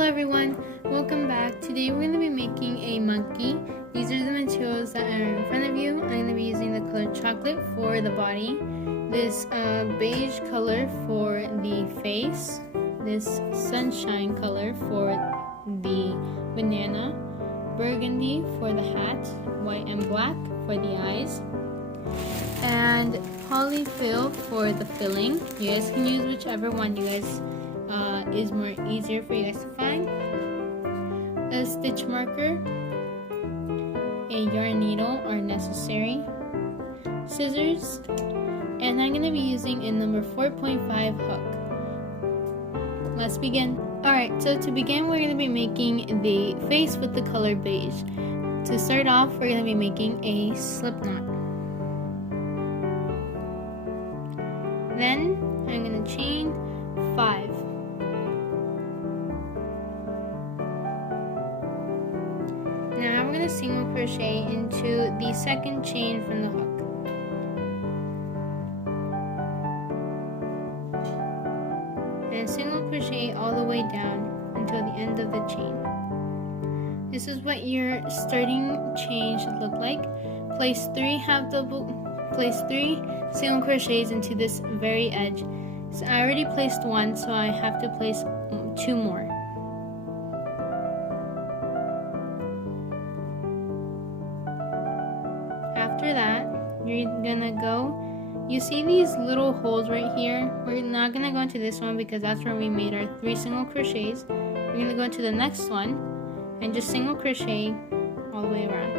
Hello everyone, welcome back. Today we're going to be making a monkey. These are the materials that are in front of you. I'm going to be using the color chocolate for the body, this beige color for the face, this sunshine color for the banana, burgundy for the hat, white and black for the eyes, and polyfill for the filling. You guys can use whichever one you guys is more easier for you guys to find. A stitch marker, a yarn needle are necessary, scissors, and I'm going to be using a number 4.5 hook. Let's begin. Alright, so to begin we're going to be making the face with the color beige. To start off we're going to be making a slip knot. Then I'm going to chain 5. Now we're going to single crochet into the second chain from the hook. And single crochet all the way down until the end of the chain. This is what your starting chain should look like. Place 3 single crochets into this very edge. So I already placed 1, so I have to place 2 more. After that, you're gonna go, you see these little holes right here? We're not gonna go into this one because that's where we made our 3 single crochets. We're gonna go into the next one and just single crochet all the way around.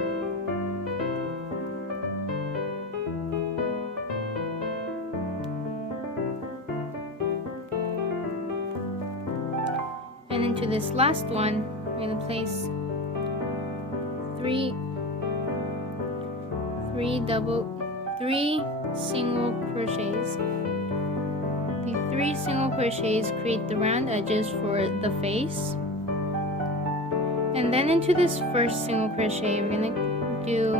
And into this last one, we're gonna place 3 single crochets. The 3 single crochets create the round edges for the face. And then into this first single crochet, we're gonna do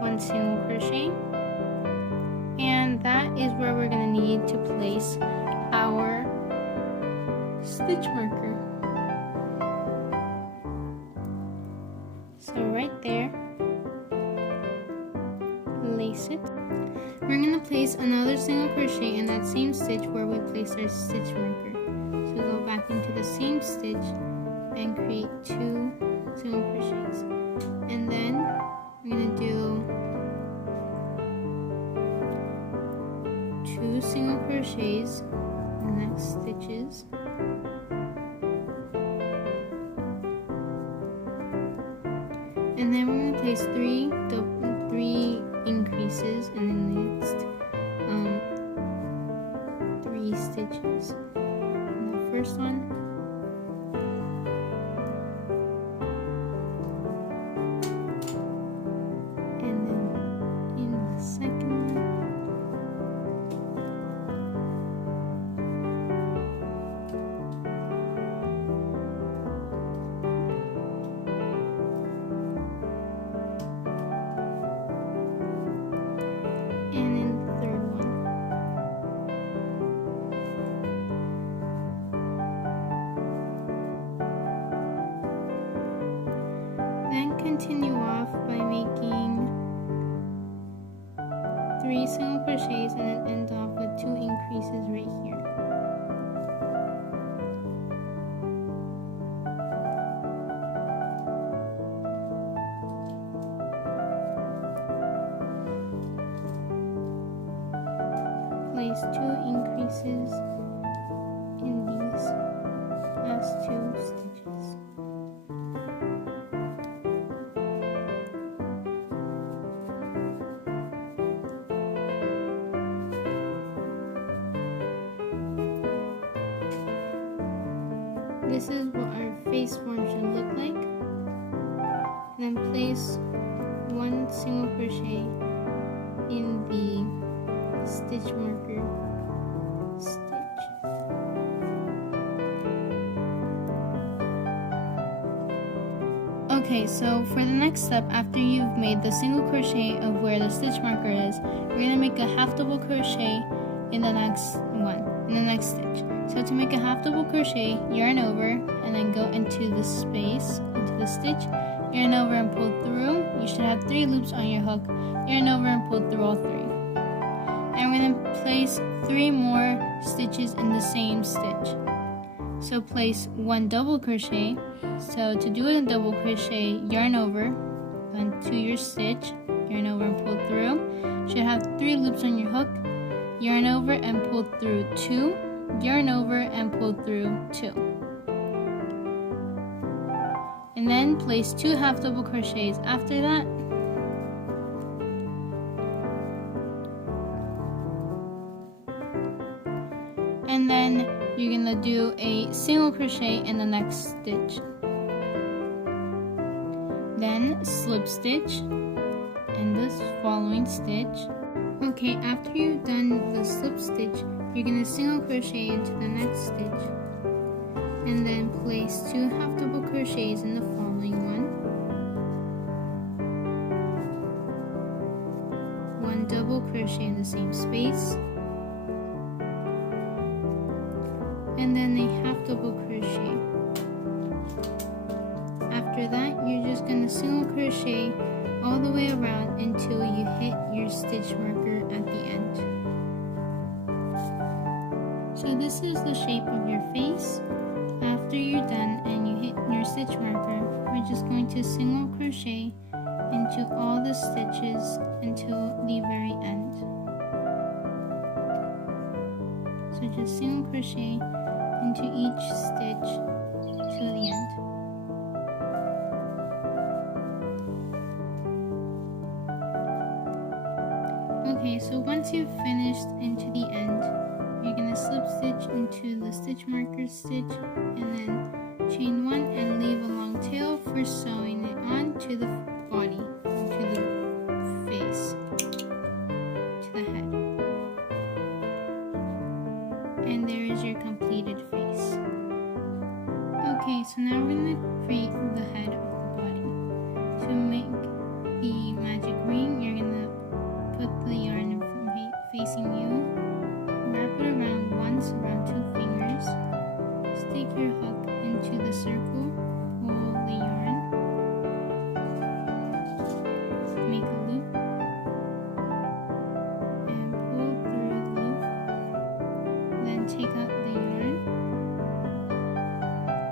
1 single crochet. And that is where we're gonna need to place our stitch marker. So right there, lace it. We're going to place another single crochet in that same stitch where we placed our stitch marker. So go back into the same stitch and create 2 single crochets. And then we're going to do 2 single crochets in the next stitches. And then we're going to place 3 increases in the next 3 stitches. In the first one, and then in the second one, continue off by making 3 single crochets and then end off with 2 increases right here. Place 2 increases in these last 2 stitches. This is what our face form should look like. And then place 1 single crochet in the stitch marker stitch. Okay, so for the next step, after you've made the single crochet of where the stitch marker is, we're going to make a half double crochet in the next stitch. So to make a half double crochet, yarn over and then go into the space, into the stitch, yarn over and pull through. You should have 3 loops on your hook, yarn over and pull through all 3. And we're going to place 3 more stitches in the same stitch. So place 1 double crochet. So to do a double crochet, yarn over onto your stitch, yarn over and pull through. You should have 3 loops on your hook, yarn over and pull through 2, yarn over and pull through 2. And then place 2 half double crochets after that. And then you're gonna do a single crochet in the next stitch. Then slip stitch in this following stitch. Okay, after you've done the slip stitch, you're gonna single crochet into the next stitch. And then place 2 half double crochets in the following one. 1 double crochet in the same space. And then a half double crochet. After that, you're just going to single crochet all the way around until you hit your stitch marker at the end. So this is the shape of your face. After you're done and you hit your stitch marker, we're just going to single crochet into all the stitches until the very end. So just single crochet into each stitch to the end. Okay, so once you've finished into the end, you're going to slip stitch into the stitch marker stitch and then chain 1 and leave a long tail for sewing it on to the body, to the face, to the head. And there is your completed face. Okay, so now we're going to create the head of the body. To make the magic ring, you're going to put the yarn facing you, wrap it around once around 2 fingers, stick your hook into the circle, pull the yarn, make a loop, and pull through the loop, then take out the yarn,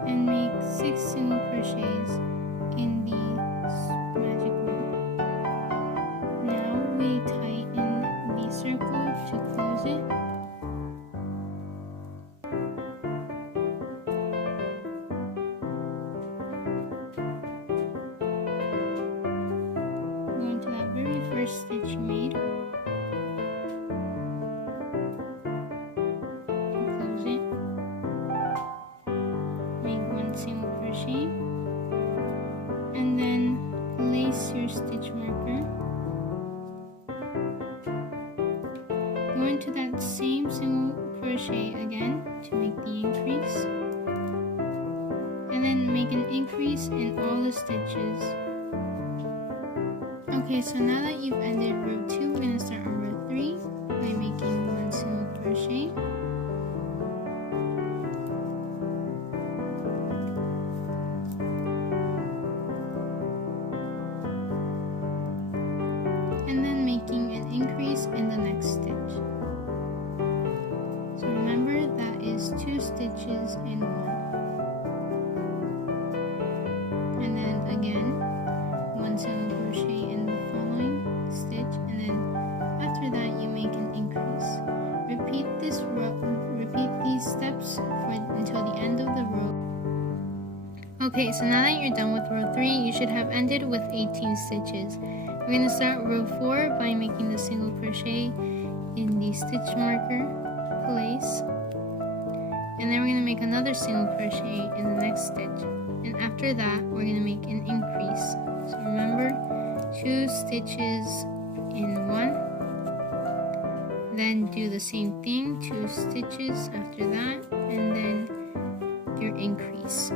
and make 6 single crochets in the magic ring. Now we tighten the circle to close it. Go into that very first stitch you made. Close it. Make 1 single crochet. And then lace your stitch marker. Go into that same single crochet again to make the increase. And then make an increase in all the stitches. Okay, so now that you've ended row 2, we're going to start on row 3 by making 1 single crochet. And then making an increase in the next stitch. So remember, that is 2 stitches in 1. And then again, 1 single crochet in the following stitch, and then after that you make an increase. Repeat these steps until the end of the row. Okay, so now that you're done with row 3, you should have ended with 18 stitches. We're going to start row 4 by making the single crochet in the stitch marker place, and then we're going to make another single crochet in the next stitch, and after that we're going to make an increase. So remember, 2 stitches in 1, then do the same thing, 2 stitches after that, and then your increase.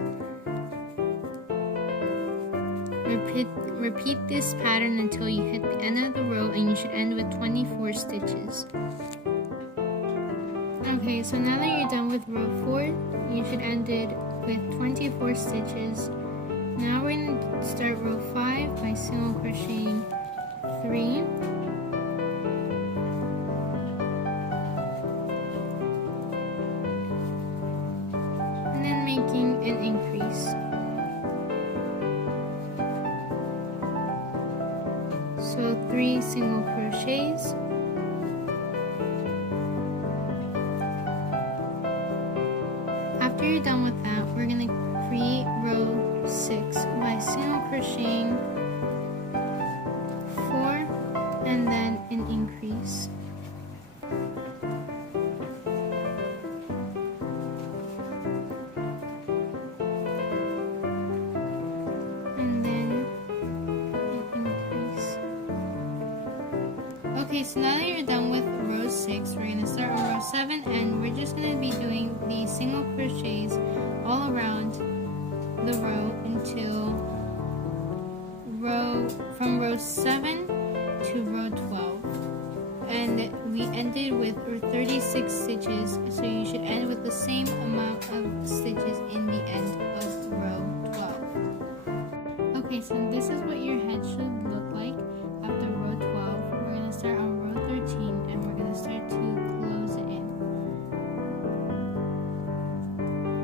repeat this pattern until you hit the end of the row, and you should end with 24 stitches. Okay, so now that you're done with row 4, you should end it with 24 stitches. Now we're going to start row 5 by single crocheting 3. And then making an increase. So 3 single crochets. After you're done with that, we're going to create row 6 by single crocheting 4 and then an increase. And then an increase. Okay, so now that you're done with row 6, we're going to start on row 7, and we're just going to be doing the single crochets all around the row until from row 7 to row 12. And we ended with 36 stitches, so you should end with the same amount of stitches in the end of row 12. Okay, so this is what your head should look like after row 12. We're going to start on row 13, and we're going to start to close it in.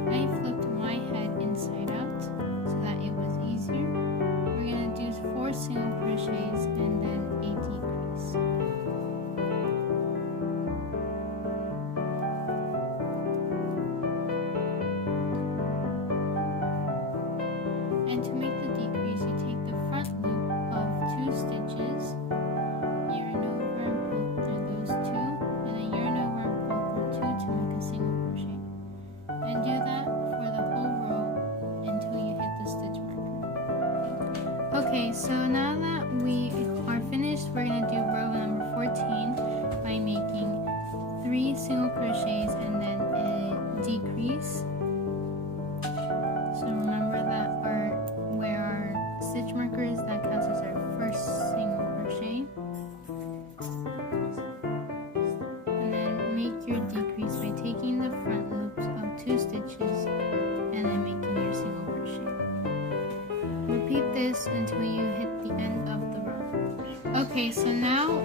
I flipped my head inside out so that it was easier. We're going to do 4 single crochets and then a decrease. And to make the decrease, you take the front loop of 2 stitches, yarn over and pull through those 2, and then yarn over and pull through 2 to make a single crochet. And do that for the whole row until you hit the stitch marker. Okay, so now that we are finished, we're going to do row number 14 by making 3 single crochets and then a decrease. So remember that where our stitch marker is, that counts as our first single crochet. And then make your decrease by taking the front loops of 2 stitches and then making your single crochet. Repeat this until you hit the end of the row. Okay, so now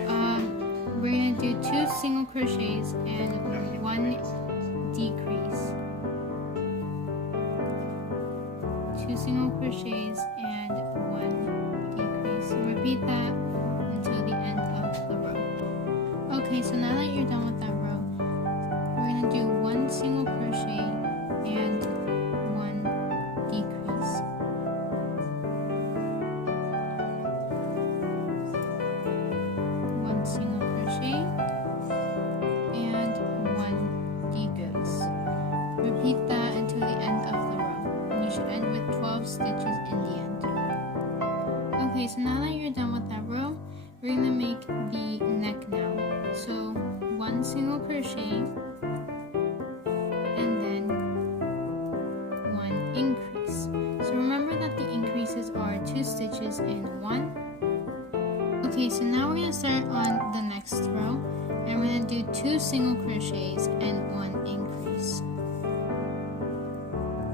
we're going to do 2 single crochets and 1 decrease. 2 single crochets and 1 decrease. Repeat that until the end of the row. Okay, so now that you're done with that row, we're going to do 1 single crochet and 1 decrease. 1 single crochet and 1 decrease. Repeat that until the end of the row. You should end with 12 stitches in the end. Okay, so now that you're done with that row, we're going to make the neck now. So 1 single crochet and then 1 increase. So remember that the increases are 2 stitches in 1. Okay, so now we're going to start on the next row, and we're going to do 2 single crochets and 1 increase.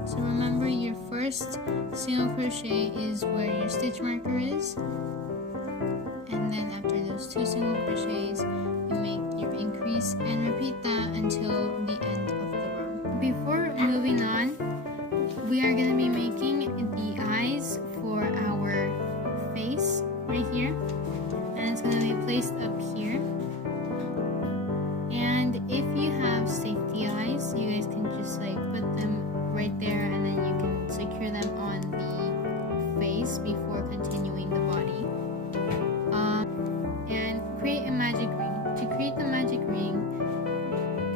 So remember, your first single crochet is where your stitch marker is, and then after those 2 single crochets, you make your increase and repeat that until the end of the row. Before moving on, we are going to be making the eyes for our face right here, and it's going to be placed up here. And if you have safety eyes, you guys can just like put them right there, and then you can secure them on the face before continuing the body. And create a magic ring. To create the magic ring,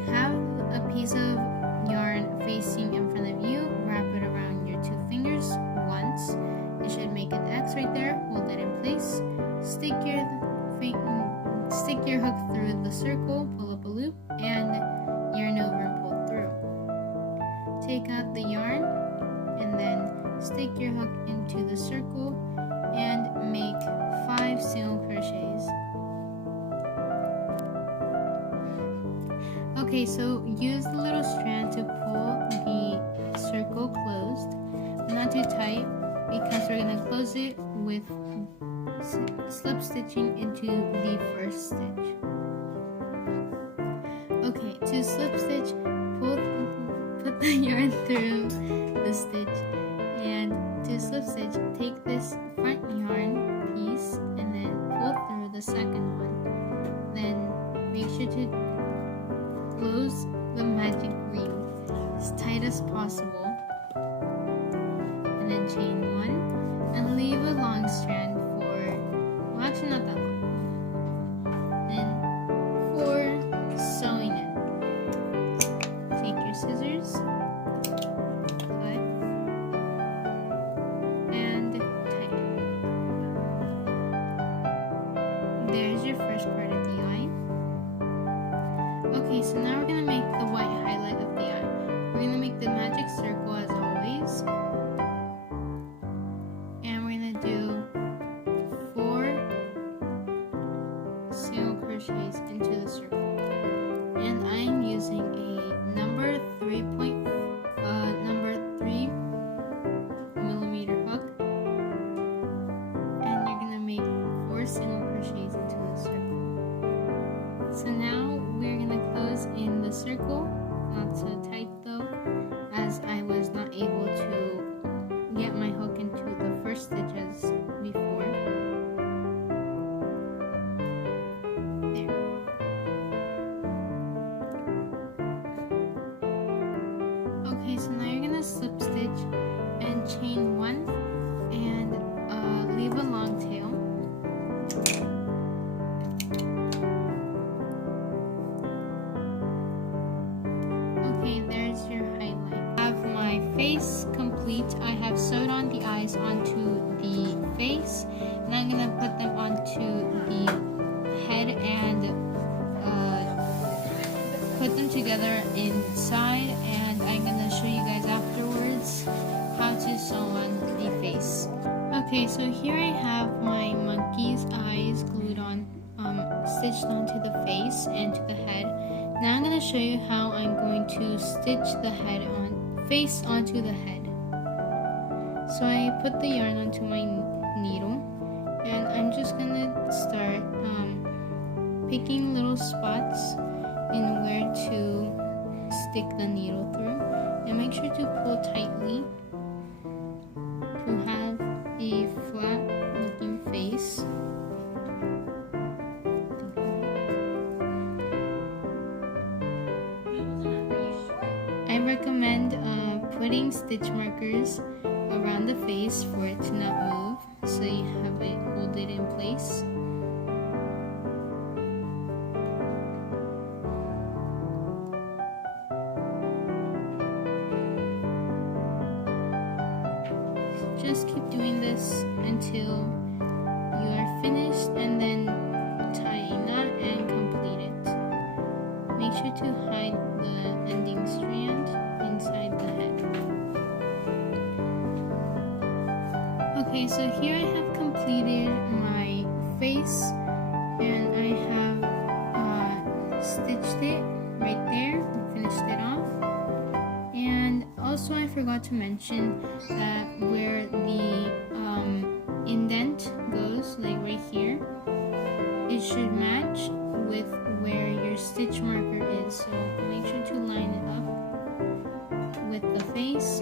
have a piece of yarn facing in front of you, wrap it around your 2 fingers once. It should make an X right there. Hold it in place. Stick your hook through the circle, pull up a loop, and yarn over and pull through. Take out the yarn and then stick your hook into the circle and make 5 single crochets. Okay, so use the little strand to pull the circle closed, but not too tight because we're going to close it with slip stitching into the first stitch. Okay, to slip stitch, put the yarn through the stitch, and to slip stitch, take this front yarn piece and then pull through the second one. Then make sure to close the magic ring as tight as possible, and then chain 1 and leave a long strand for, well, actually not that long, then for sewing it. Take your scissors, cut, and tighten. There's your first part of the eye. Okay, so now we're going to make the white highlight of the eye. We're going to make the magic circle as always. And we're going to do 4 single crochets into the circle. And I'm using a number 3 millimeter hook. And you're going to make 4 single crochets into the circle. So now we're going to close in the circle, not so tight though, as I was not able to get my hook into the first stitch as before. There. Okay, so now you're going to slip stitch and chain 1 and leave a long tail. There's your highlight. I have my face complete. I have sewed on the eyes onto the face, and I'm going to put them onto the head and put them together inside, and I'm going to show you guys afterwards how to sew on the face. Okay, so here I have my monkey's eyes glued on, stitched onto the face and to the head. Now I'm going to show you how I'm going to stitch the face onto the head. So I put the yarn onto my needle, and I'm just going to start picking little spots in where to stick the needle through, and make sure to pull tightly to have a flat looking face. I recommend putting stitch markers around the face for it to not move, so you have it hold it in place. Just keep doing this until you are finished, and then tie a knot and complete it. Make sure to hide the ending strand inside the head. Okay, so here I have completed my face, and I have stitched it right there and finished it off. And also I forgot to mention that where the indent goes, like right here, it should match with where your stitch marker is, so make sure to line it up with the face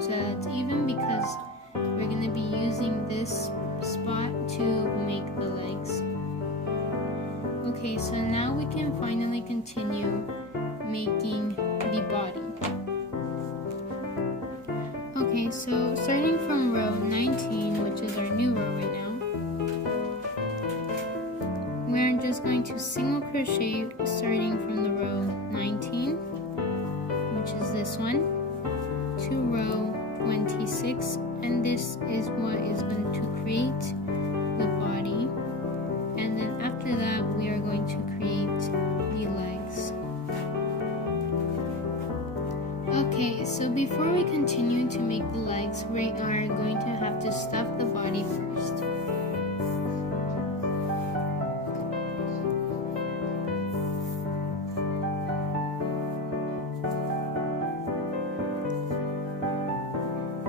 so that it's even, because we're going to be using this spot to make the legs. Okay, so now we can finally continue making the body. Okay, so starting from row 19, which is our new row right now, we're just going to single crochet starting from the row 19, which is this one, to row 26, and this is what is going to create the body, and then after that we are going to create the legs. Okay, so before we continue to make the legs, we are going to have to stuff the body first.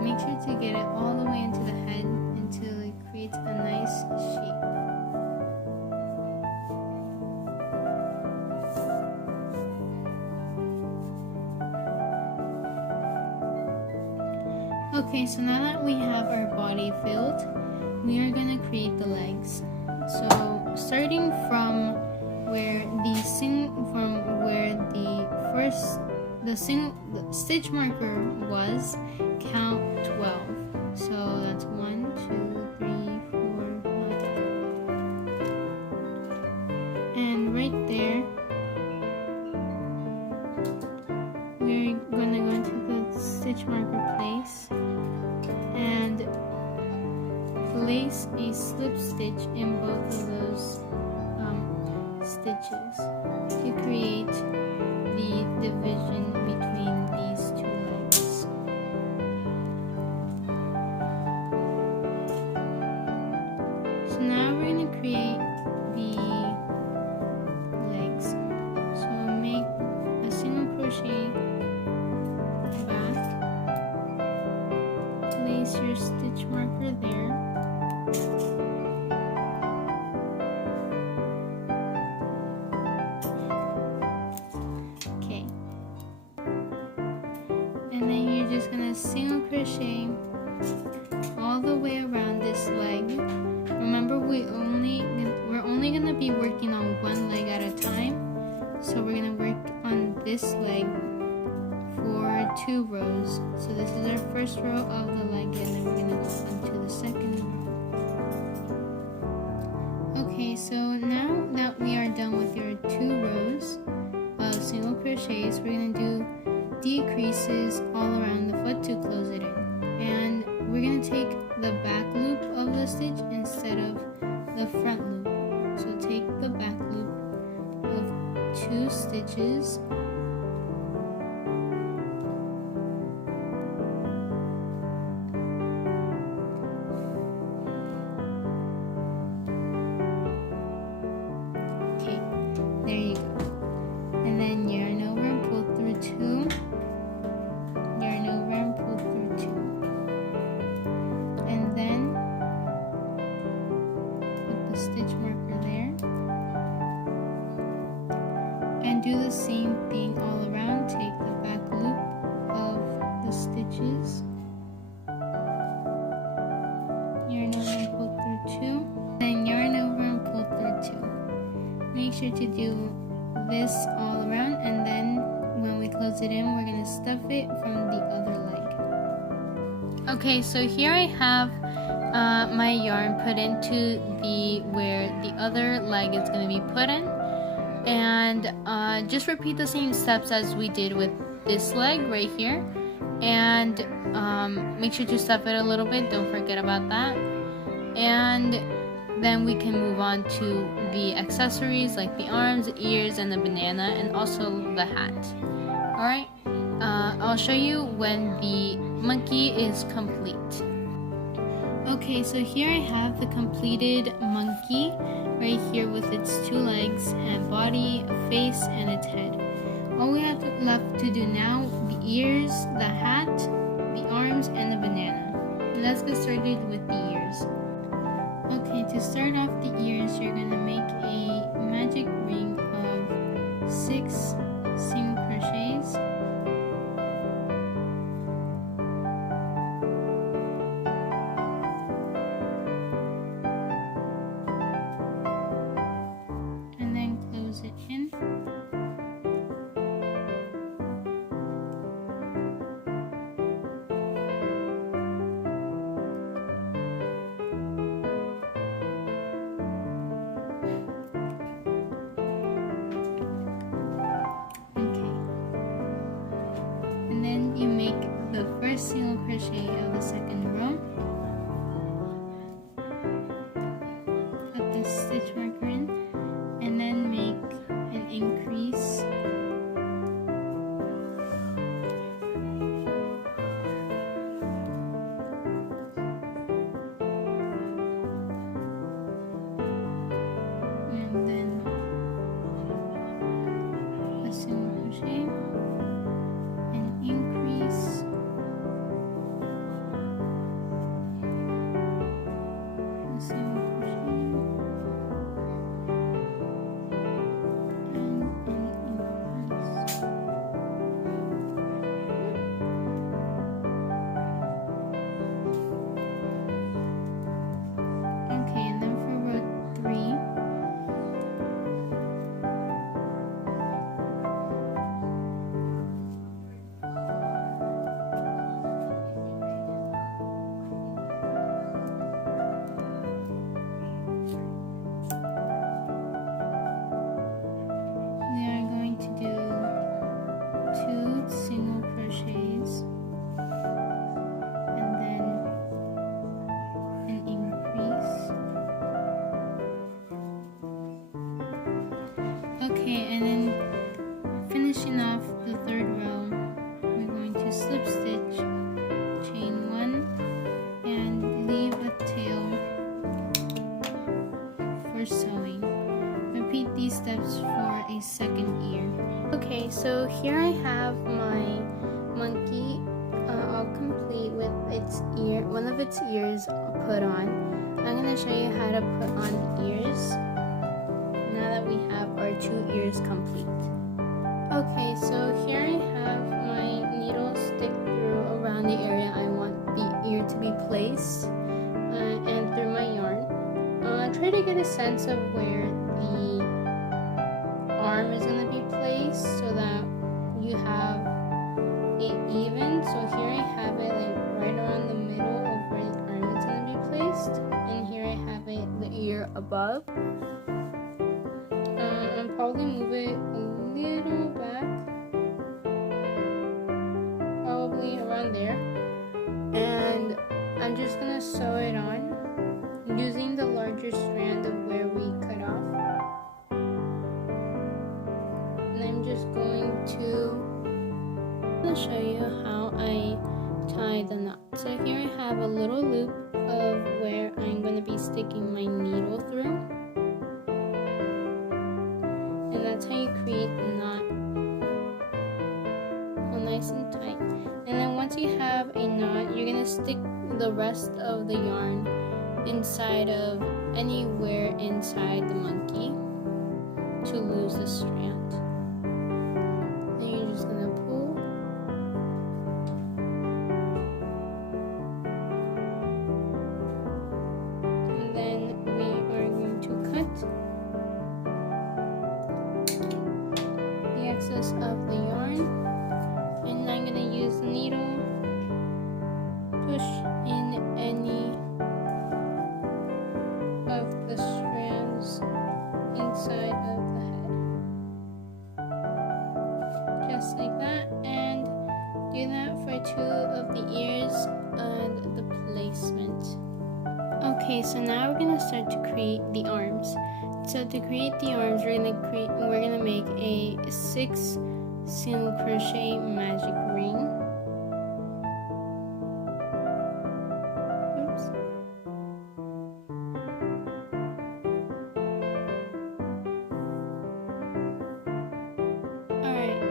Make sure to get it all the way into the head until it creates a nice shape. Okay, so now that we have our body filled, we are going to create the legs. So starting from where the stitch marker was, count 12. So that's 1, 2, 3, 4, 5. And right there, we're going to go into the stitch marker place and place a slip stitch in both of those stitches to create the division between these two legs. So now we're going to create the legs. So make a single crochet back, place your stitch marker there, okay, and then you're just gonna single crochet all the way around this leg. Remember, we're only gonna be working on one leg at a time, so we're gonna work on this leg for 2 rows. So this is our first row of the leg, and then we're gonna go on to the second row. Okay, so now that we are done with your 2 rows of single crochets, we're gonna do decreases all around the foot to close it in. And we're gonna take the back loop of the stitch instead of the front loop. So take the back loop of 2 stitches, okay, there you go. And then yarn over and pull through 2, yarn over and pull through 2, and then put the stitch marker there and do the same thing all around. Take the back loop of the stitches, yarn over and pull through 2, then yarn over and pull through 2. Make sure to do this all around, and then when we close it in, we're going to stuff it from the other leg. Okay, so here I have my yarn put into where the other leg is going to be put in, and just repeat the same steps as we did with this leg right here, and make sure to stuff it a little bit, don't forget about that. And then we can move on to the accessories like the arms, ears, and the banana, and also the hat. Alright, I'll show you when the monkey is complete. Okay, so here I have the completed monkey right here with its 2 legs, and body, a face, and its head. All we have left to do now, the ears, the hat, the arms, and the banana. Let's get started with the ears. Okay, to start off the ears, you're going to make a magic ring of 6 single crochets. And then close it in. You make the first single crochet of the second row, put the stitch marker in, and then make an increase Okay, and then finishing off the third row, we're going to slip stitch, chain 1, and leave a tail for sewing. Repeat these steps for a second ear. Okay, so here I have my monkey all complete with its ear, one of its ears put on. I'm going to show you how to put on the ears now that we have our 2 ears complete. Okay, so here I have my needle stick through around the area I want the ear to be placed and through my yarn. Try to get a sense of where the arm is going to be placed so that you have it even. So here I have it like right around the middle of where the arm is going to be placed, and here I have it the ear above. I'll probably move it a little back, probably around there, and I'm just going to sew it on using the larger strand of where we cut off. And I'm just going to show you how I tie the knot. So here I have a little loop of where I'm going to be sticking my needle through. And that's how you create the knot. All nice and tight. And then once you have a knot, you're going to stick the rest of the yarn inside of anywhere inside the monkey to lose the strand. Then you're just going to pull. And then we are going to cut the excess of the yarn. And I'm going to use the needle, push in any of the strands inside of the head, just like that, and do that for 2 of the ears and the placement. Okay, so now we're gonna start to create the arms. So to create the arms, we're gonna make a 6 single crochet magic ring.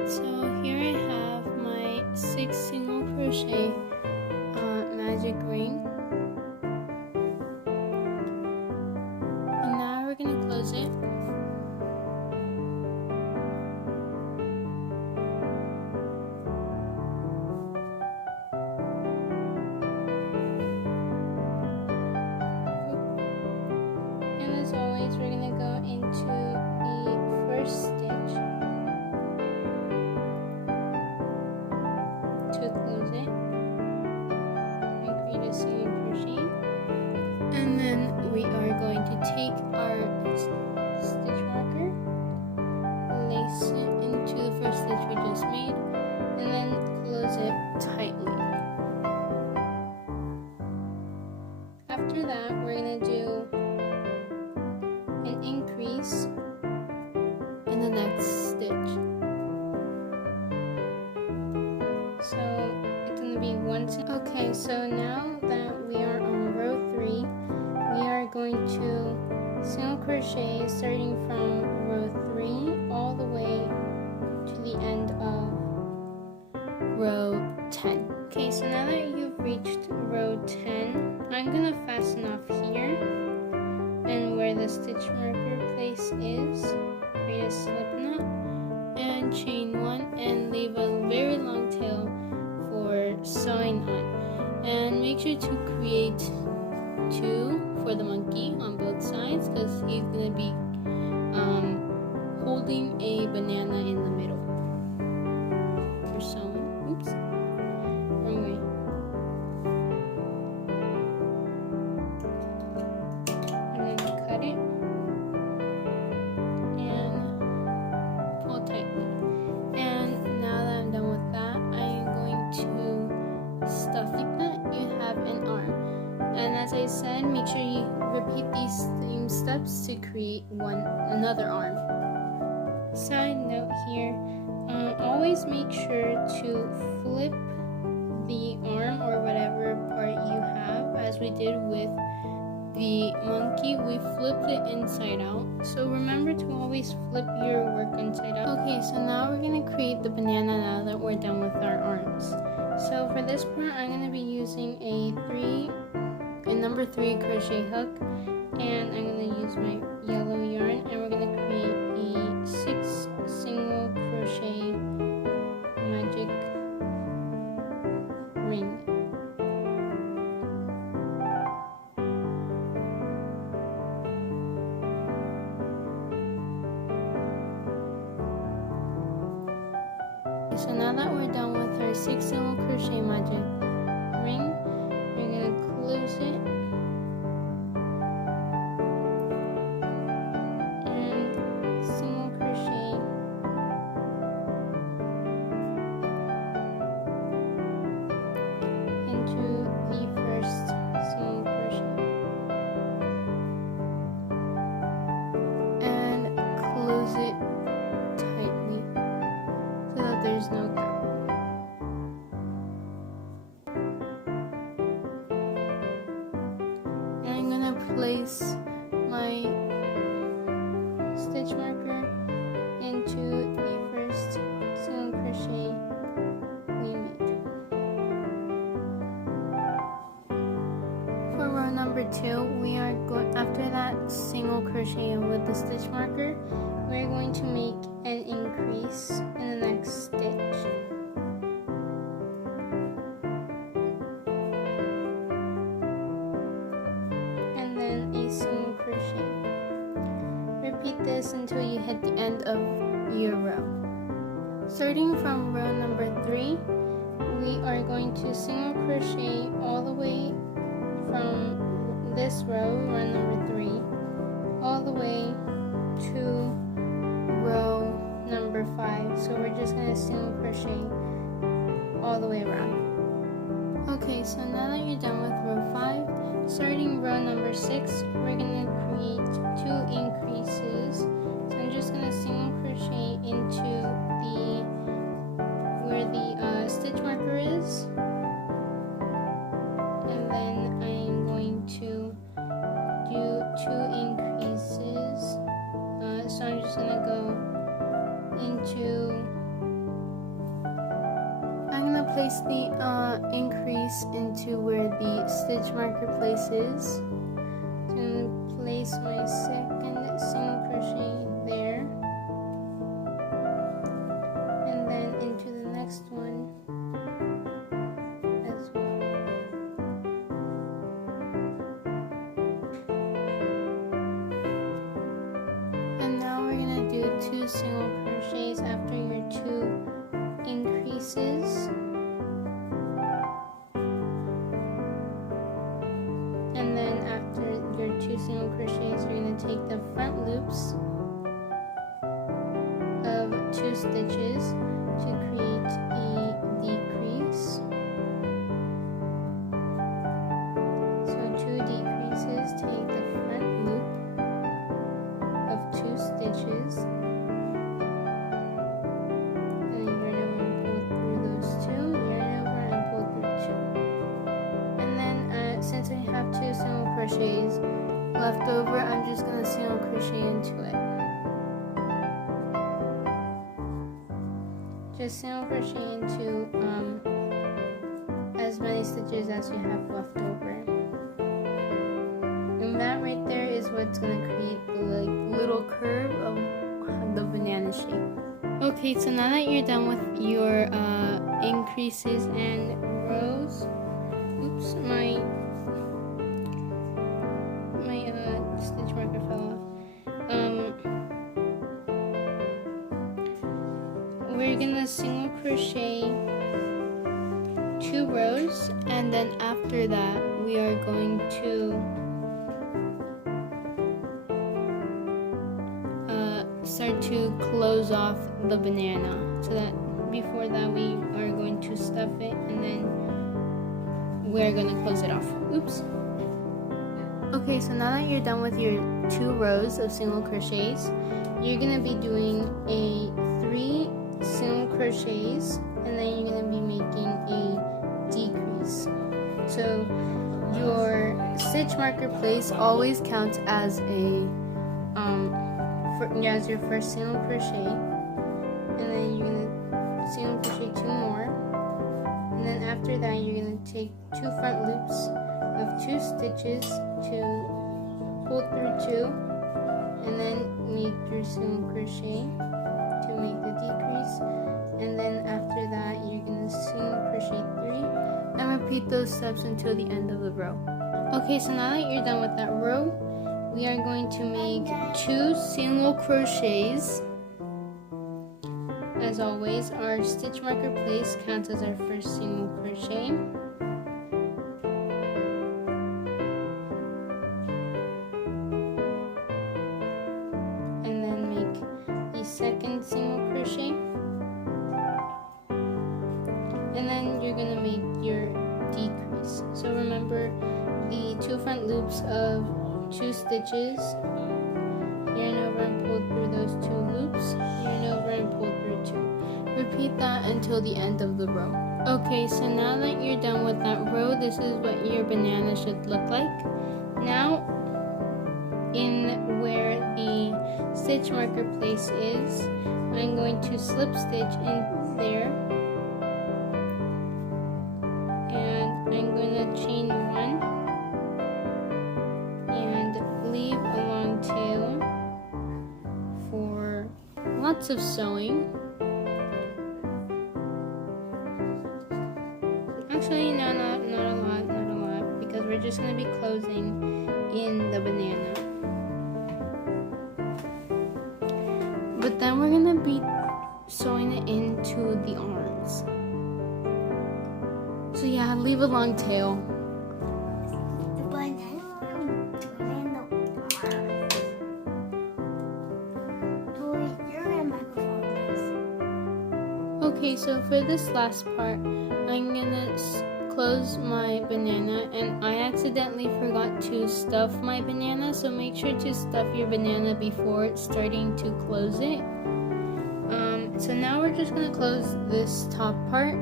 So here I have my 6 single crochet magic ring, and now we're going to close it. And as always, we're going to go into the first stitch to close it and create a single crochet, and then we are going to take our stitch marker, lace it into the first stitch we just made, and then close it tightly. After that, we're going to do an increase in the next stitch. So it's going to be 1. Okay, so now that we are on row 3, we are going to single crochet starting from row 3 all the way to the end of row 10. Okay, so now that you've reached row 10, I'm going to fasten off here, and where the stitch marker place is, create a slip knot and chain 1 and leave a very long tail for sewing on. And make sure to create 2 for the monkey on both sides, because he's going to be holding a banana in the middle for sewing. Oops, wrong way. I'm going to cut it and pull tightly. And now that I'm done with that, I'm going to stuff like that. You have an arm. And as I said, make sure you repeat these same steps to create another arm. side note here, always make sure to flip the arm or whatever part you have, as we did with the monkey. We flipped it inside out, so remember to always flip your work inside out. Okay, so now we're going to create the banana now that we're done with our arms. So for this part, I'm going to be using a number 3 crochet hook, and I'm going to use my yellow yarn, and we're going to create a 6 single crochet magic ring. So now that we're done with our 6 single crochet magic ring, we're going to close it and single crochet into the first single crochet and close it tightly so that there's no gap. And I'm gonna place my stitch marker into the first single crochet we made. For row number 2, we are going, after that single crochet with the stitch marker, we're going to make an increase in the next stitch. And then a single crochet. Repeat this until you hit the end of your row. Starting from row number 3, we are going to single crochet all the way from this row number 3, all the way to row number 5. So we're just going to single crochet all the way around. Okay, so now that you're done with row 5, starting row number 6, we're going to create 2 increases. So I'm just going to single crochet into where the stitch marker is, and then I'm going to do 2 increases. So I'm just going to go I'm going to place the increase into where the stitch marker place is. So I'm going to place my second single crochet there, and then into the next one as well. And now we're going to do 2 single crochets after your 2 increases. And then after your 2 single crochets, you're going to take the front loops of 2 stitches to create a decrease. So 2 decreases, take the front loop of 2 stitches, and then yarn over and pull through those 2, yarn over and pull through 2. And then since I have 2 single crochets left over, I'm just going to single crochet into it. Just single crochet into as many stitches as you have left over. And that right there is what's going to create the little curve of the banana shape. Okay, so now that you're done with your increases and rows, oops, my stitch marker fell off. We're gonna single crochet 2 rows, and then after that we are going to start to close off the banana, so that before that we are going to stuff it, and then we're going to close it off. Oops. Okay, so now that you're done with your 2 rows of single crochets, you're going to be doing a marker place always counts as as your first single crochet, and then you're gonna single crochet 2 more, and then after that you're gonna take 2 front loops of 2 stitches to pull through 2, and then make your single crochet to make the decrease, and then after that you're gonna single crochet 3 and repeat those steps until the end of the row. Okay, so now that you're done with that row, we are going to make 2 single crochets. As always, our stitch marker place counts as our first single crochet. And then make the second single crochet. And then you're going to make your decrease. So remember the 2 front loops of 2 stitches, yarn over and pull through those 2 loops, yarn over and pull through 2. Repeat that until the end of the row. Okay, so now that you're done with that row, this is what your banana should look like. Now, in where the stitch marker place is, I'm going to slip stitch in there, and I'm going to chain 1 and leave a long tail for lots of sewing. Actually, no, not a lot, because we're just going to be closing in the banana. But then we're going to be sewing it into the arms. So yeah, leave a long tail. Okay, so for this last part, I'm gonna close my banana, and I accidentally forgot to stuff my banana, so make sure to stuff your banana before starting to close it. So now we're just gonna close this top part,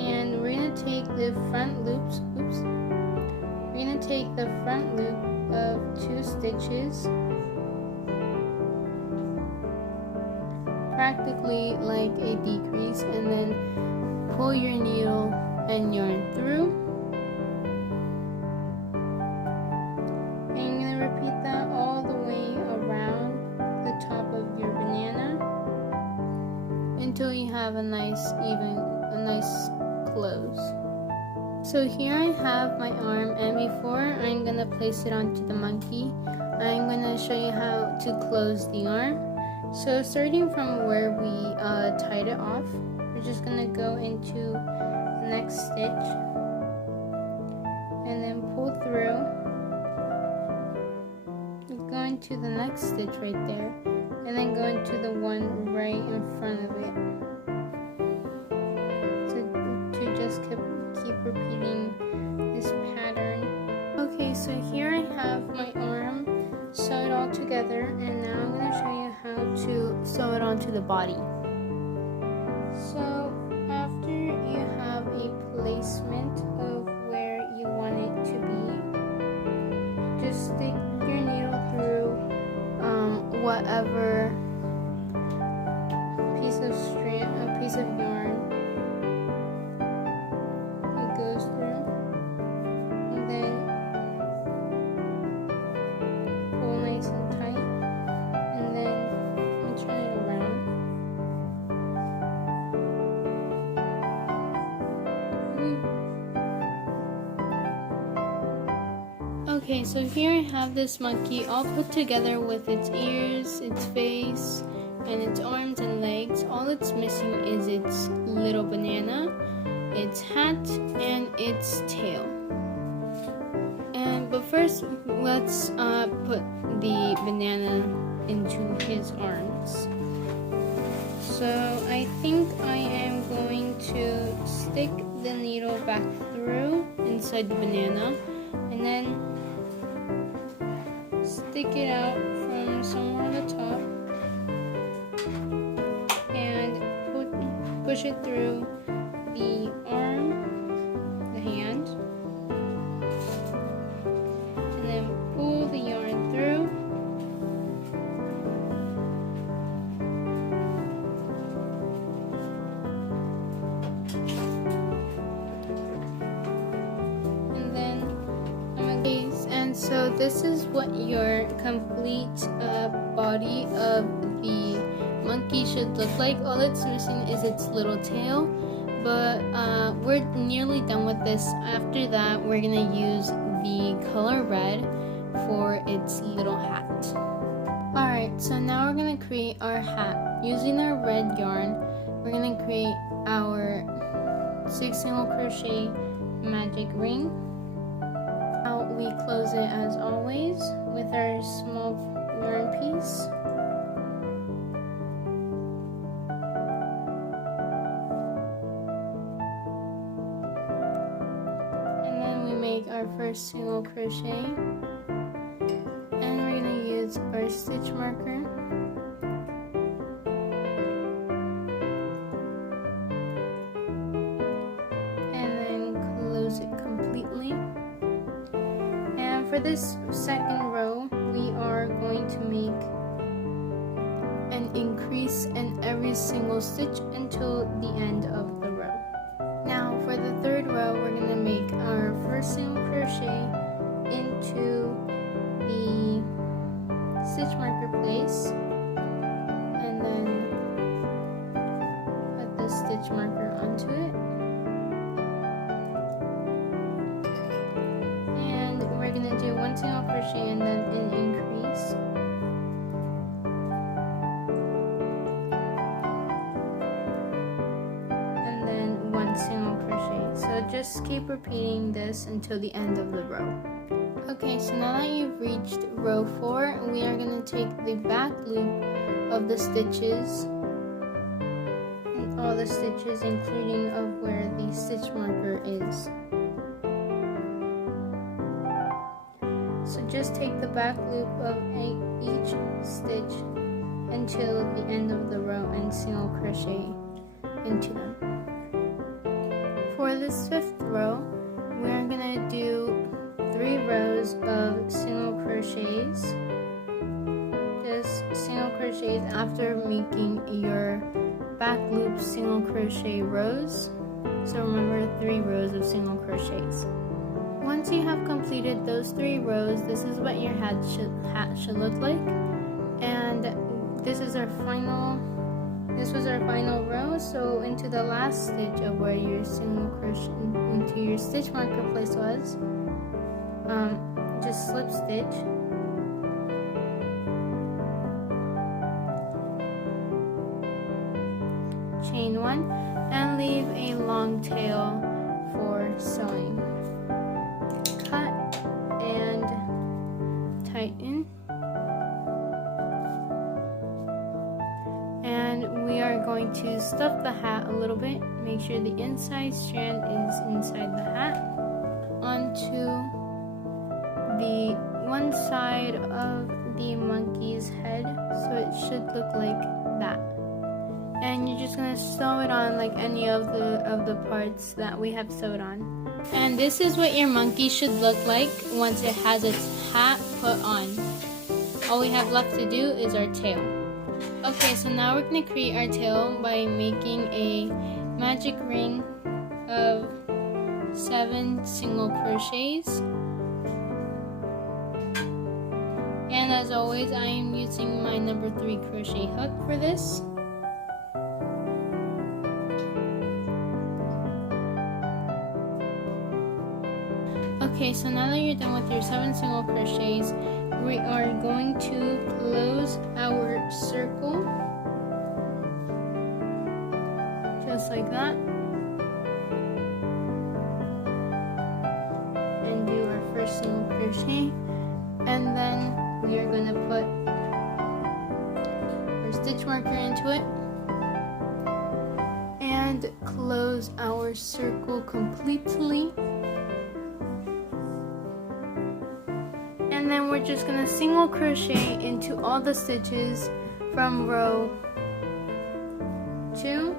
and we're gonna take the front loops, we're gonna take the front loop of 2 stitches, practically like a decrease, and then pull your needle and yarn through. And you're going to repeat that all the way around the top of your banana until you have a nice close. So here I have my arm, and before I'm going to place it onto the monkey, I'm going to show you how to close the arm. So starting from where we tied it off, we're just going to go into the next stitch and then pull through, go into the next stitch right there, and then go into the one right in front of it. So to just keep repeating this pattern. Okay, so here I have my arm sewed all together, and now I'm going to show you how to sew it onto the body. So after you have a placement of where you want it to be, just stick your needle through whatever piece of yarn it goes through, and then pull nice and tight, and then turn it around. Okay, so here I have this monkey all put together with its ears, its face, and its arms and legs. All it's missing is its little banana, its hat, and its tail. But first, let's put the banana into his arms. So I think I am going to stick the needle back through inside the banana, and then stick it out from somewhere on the top and push it through the arm, the hand, So this is what your complete body of the monkey should look like. All it's missing is its little tail, but we're nearly done with this. After that, we're gonna use the color red for its little hat. Alright, so now we're gonna create our hat. Using our red yarn, we're gonna create our 6 single crochet magic ring. Now we close it as always with our small yarn piece. And then we make our first single crochet. And we're going to use our stitch marker. For this second row, we are going to make an increase in every single stitch until the end of the row. Now for the third row, we're going to make our first single crochet into the stitch marker place, and then put the stitch marker onto it. We're going to do 1 single crochet and then an increase. And then 1 single crochet. So just keep repeating this until the end of the row. Okay, so now that you've reached row 4, we are going to take the back loop of the stitches, and all the stitches including of where the stitch marker is. So just take the back loop of each stitch until the end of the row and single crochet into them. For this 5th row, we're going to do 3 rows of single crochets. Just single crochets after making your back loop single crochet rows. So remember, 3 rows of single crochets. Once you have completed those 3 rows, this is what your hat should look like. And this was our final row. So into the last stitch of where your single crochet into your stitch marker place was, just slip stitch. Chain 1 and leave a long tail for sewing. Cut and tighten, and we are going to stuff the hat a little bit. Make sure the inside strand is inside the hat onto the one side of the monkey's head, so it should look like that. And you're just gonna sew it on like any of the parts that we have sewed on. And this is what your monkey should look like once it has its hat put on. All we have left to do is our tail. Okay, so now we're going to create our tail by making a magic ring of 7 single crochets. And as always, I am using my number 3 crochet hook for this. Okay, so now that you're done with your 7 single crochets, we are going to close our circle, just like that, and do our first single crochet, and then we are going to put our stitch marker into it, and close our circle completely. And then we're just going to single crochet into all the stitches from row 2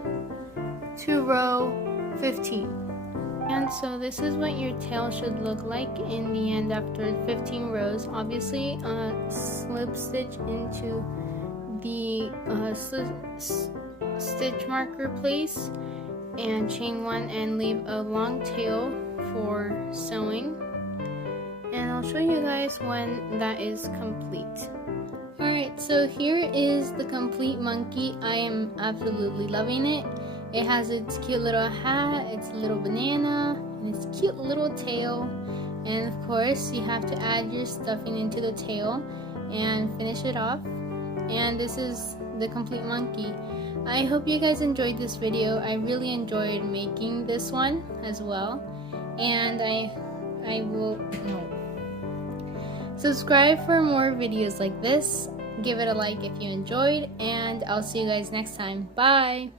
to row 15. And so this is what your tail should look like in the end after 15 rows. Obviously, slip stitch into the stitch marker place and chain 1 and leave a long tail for sewing. And I'll show you guys when that is complete. Alright, so here is the complete monkey. I am absolutely loving it. It has its cute little hat, its little banana, and its cute little tail. And of course, you have to add your stuffing into the tail and finish it off. And this is the complete monkey. I hope you guys enjoyed this video. I really enjoyed making this one as well. And I will subscribe for more videos like this. Give it a like if you enjoyed, and I'll see you guys next time. Bye!